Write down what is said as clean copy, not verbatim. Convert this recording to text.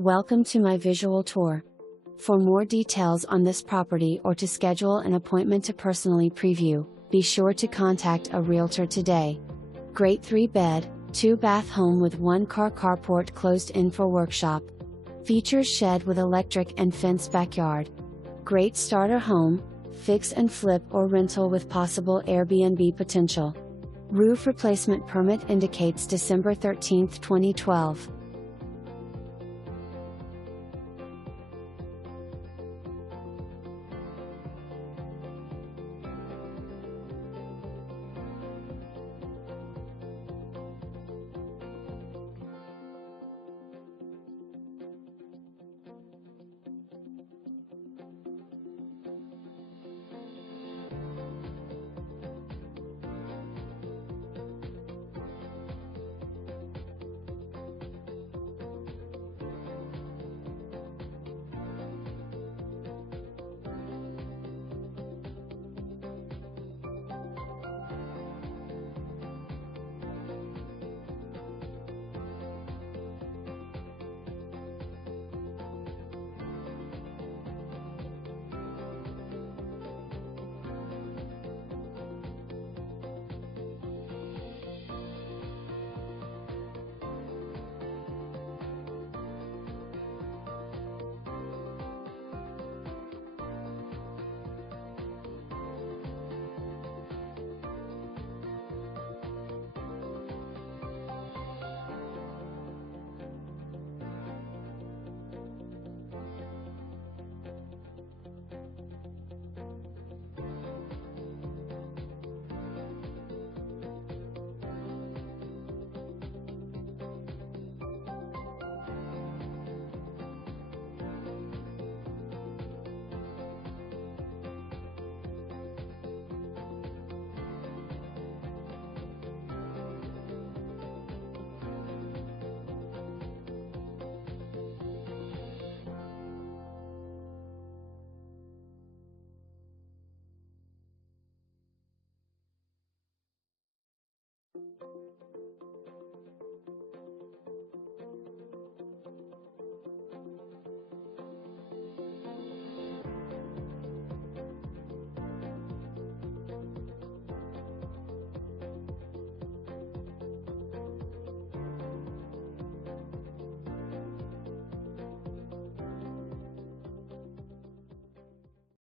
Welcome to my visual tour. For more details on this property or to schedule an appointment to personally preview, be sure to contact a realtor today. Great 3-bed, 2-bath home with 1-car carport closed in for workshop. Features shed with electric and fenced backyard. Great starter home, fix and flip or rental with possible Airbnb potential. Roof replacement permit indicates December 13, 2012.